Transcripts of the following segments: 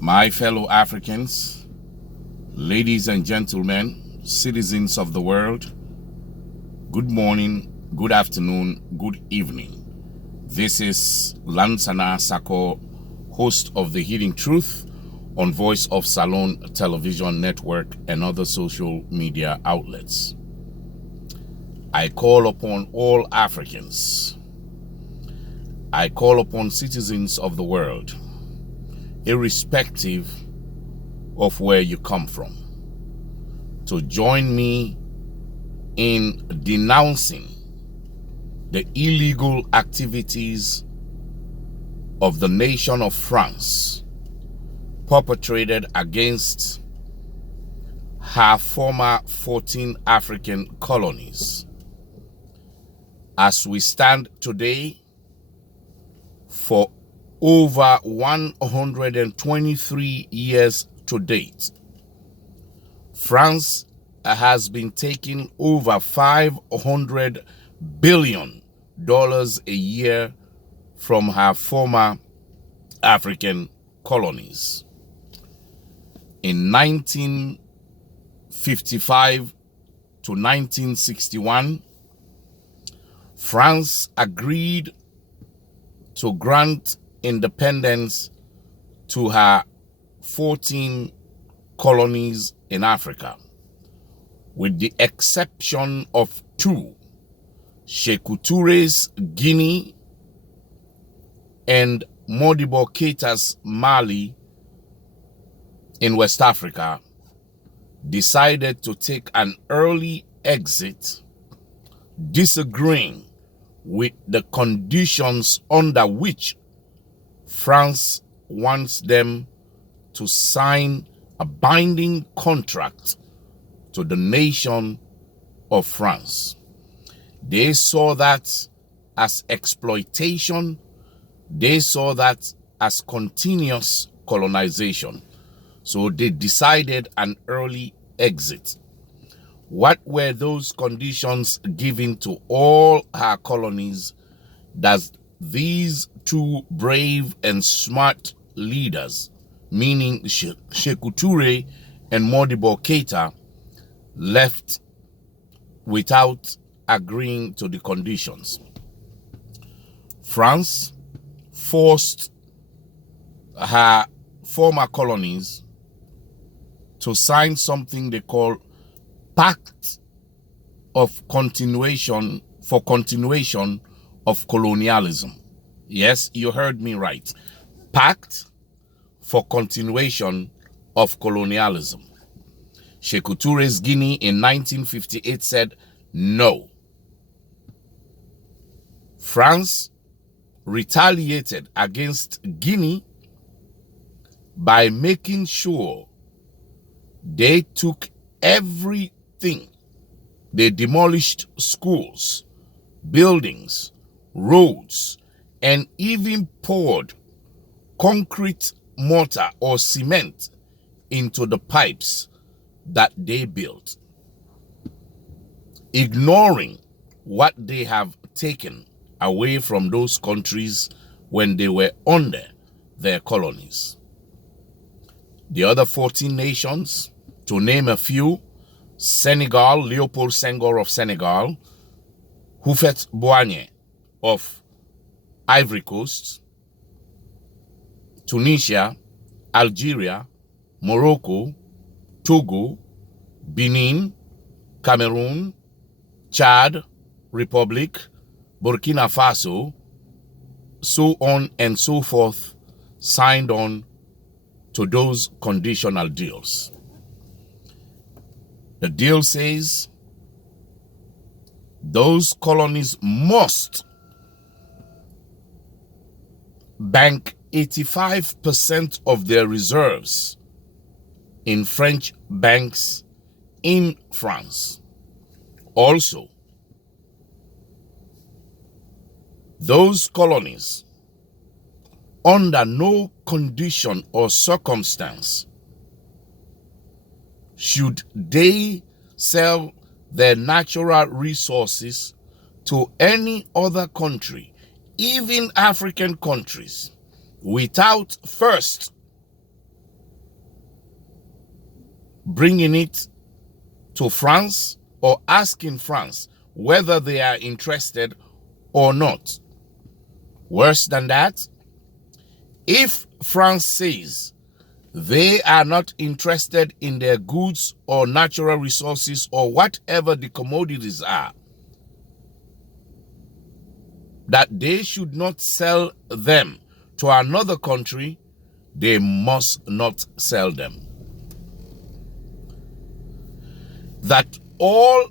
My fellow Africans, ladies and gentlemen, citizens of the world, good morning, good afternoon, good evening. This is Lansana Saccoh, host of The Hidden Truth on Voice of Salon Television Network and other social media outlets. I call upon all Africans. I call upon citizens of the world, irrespective of where you come from, to join me in denouncing the illegal activities of the nation of France perpetrated against her former 14 African colonies. As we stand today, for over 123 years to date, France has been taking over $500 billion a year from her former African colonies. In 1955 to 1961, France agreed to grant independence to her 14 colonies in Africa, with the exception of two, Sekou Touré's Guinea and Modibo Keita's Mali in West Africa, decided to take an early exit, disagreeing with the conditions under which France wants them to sign a binding contract to the nation of France. They saw that as exploitation. They saw that as continuous colonization. So they decided an early exit. What were those conditions given to all her colonies that these two brave and smart leaders, meaning Sekou Touré and Modibo Keita, left without agreeing to the conditions? France forced her former colonies to sign something they call Pact of Continuation for Continuation of Colonialism. Yes, you heard me right. Pact for Continuation of Colonialism. Sekou Touré's Guinea in 1958 said no. France retaliated against Guinea by making sure they took everything. They demolished schools, buildings, roads, and even poured concrete mortar or cement into the pipes that they built, ignoring what they have taken away from those countries when they were under their colonies. The other 14 nations, to name a few: Senegal, Léopold Senghor of Senegal, Houphouët-Boigny of Ivory Coast, Tunisia, Algeria, Morocco, Togo, Benin, Cameroon, Chad, Republic, Burkina Faso, so on and so forth, signed on to those conditional deals. The deal says those colonies must bank 85% of their reserves in French banks in France. Also, those colonies, under no condition or circumstance, should they sell their natural resources to any other country, even African countries, without first bringing it to France or asking France whether they are interested or not. Worse than that, if France says they are not interested in their goods or natural resources or whatever the commodities are, that they should not sell them to another country, they must not sell them. That all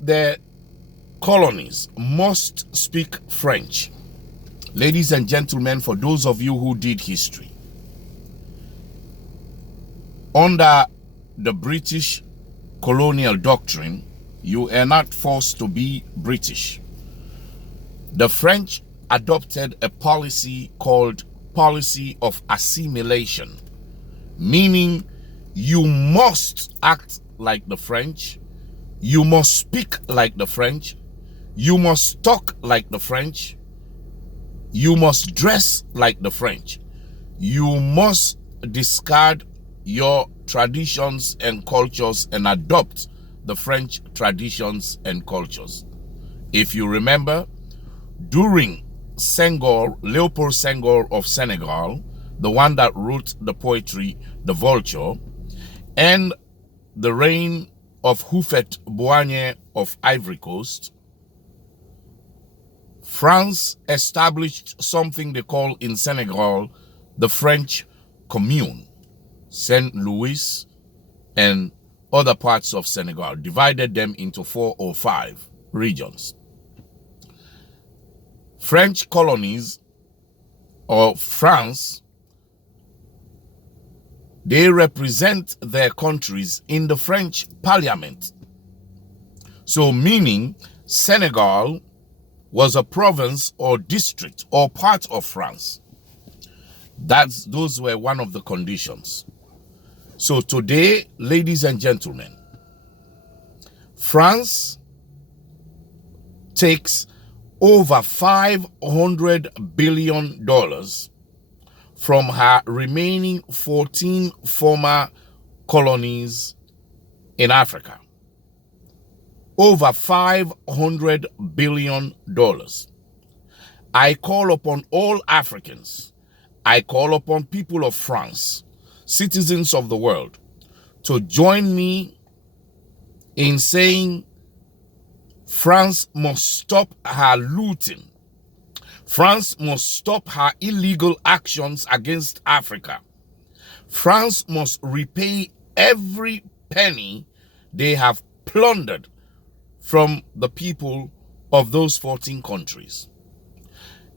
the colonies must speak French. Ladies and gentlemen, for those of you who did history, under the British colonial doctrine, you are not forced to be British. The French adopted a policy called policy of assimilation, meaning you must act like the French, you must speak like the French, you must talk like the French, you must dress like the French, you must discard your traditions and cultures and adopt the French traditions and cultures. If you remember, during Senghor, Leopold Senghor of Senegal, the one that wrote the poetry, The Vulture, and the reign of Houphouët-Boigny of Ivory Coast, France established something they call in Senegal the French Commune, Saint Louis and other parts of Senegal, divided them into 4 or 5 regions. French colonies, or France, they represent their countries in the French parliament. So meaning Senegal was a province or district or part of France. Those were one of the conditions. So today, ladies and gentlemen, France takes over $500 billion from her remaining 14 former colonies in Africa. Over $500 billion. I call upon all Africans, I call upon people of France, citizens of the world, to join me in saying France must stop her looting. France must stop her illegal actions against Africa. France must repay every penny they have plundered from the people of those 14 countries.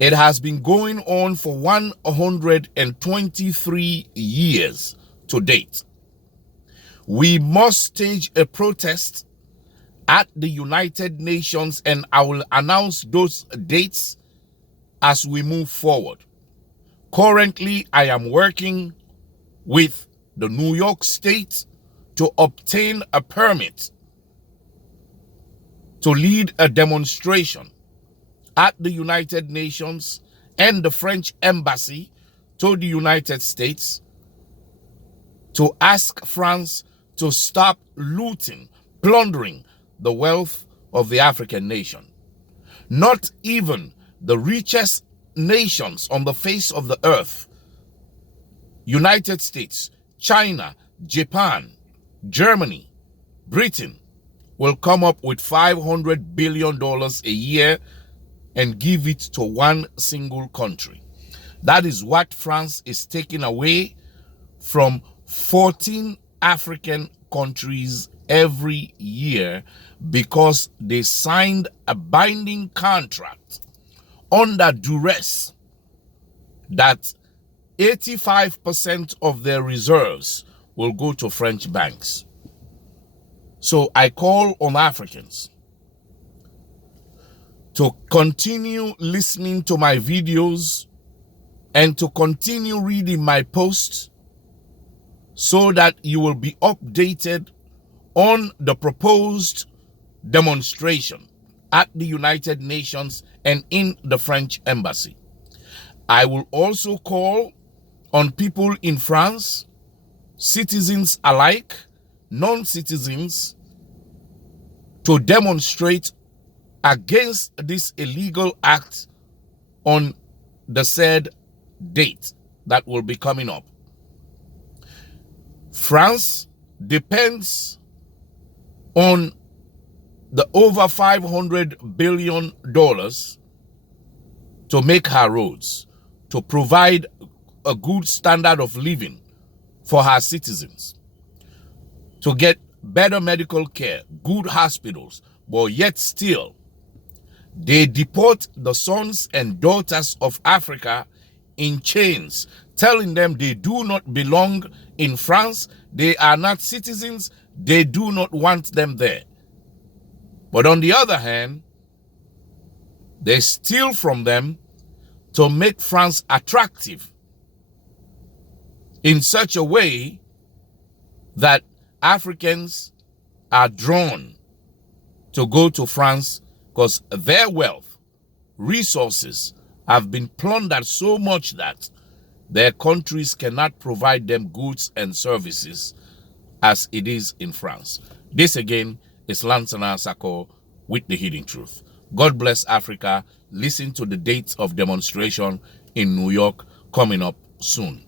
It has been going on for 123 years to date. We must stage a protest at the United Nations, and I will announce those dates as we move forward. Currently, I am working with the New York State to obtain a permit to lead a demonstration at the United Nations and the French Embassy to the United States to ask France to stop looting, plundering the wealth of the African nation. Not even the richest nations on the face of the earth, United States, China, Japan, Germany, Britain, will come up with $500 billion a year and give it to one single country. That is what France is taking away from 14 African countries every year, because they signed a binding contract under duress that 85% of their reserves will go to French banks. So I call on Africans to continue listening to my videos and to continue reading my posts so that you will be updated on the proposed demonstration at the United Nations and in the French Embassy. I will also call on people in France, citizens alike, non-citizens to demonstrate against this illegal act on the said date that will be coming up. France depends on the over $500 billion to make her roads, to provide a good standard of living for her citizens, to get better medical care, good hospitals, but yet still, they deport the sons and daughters of Africa in chains, telling them they do not belong in France, they are not citizens, they do not want them there. But on the other hand, they steal from them to make France attractive in such a way that Africans are drawn to go to France because their wealth, resources have been plundered so much that their countries cannot provide them goods and services as it is in France. This again is Lansana Saccoh with the Hidden Truth. God bless Africa. Listen to the dates of demonstration in New York coming up soon.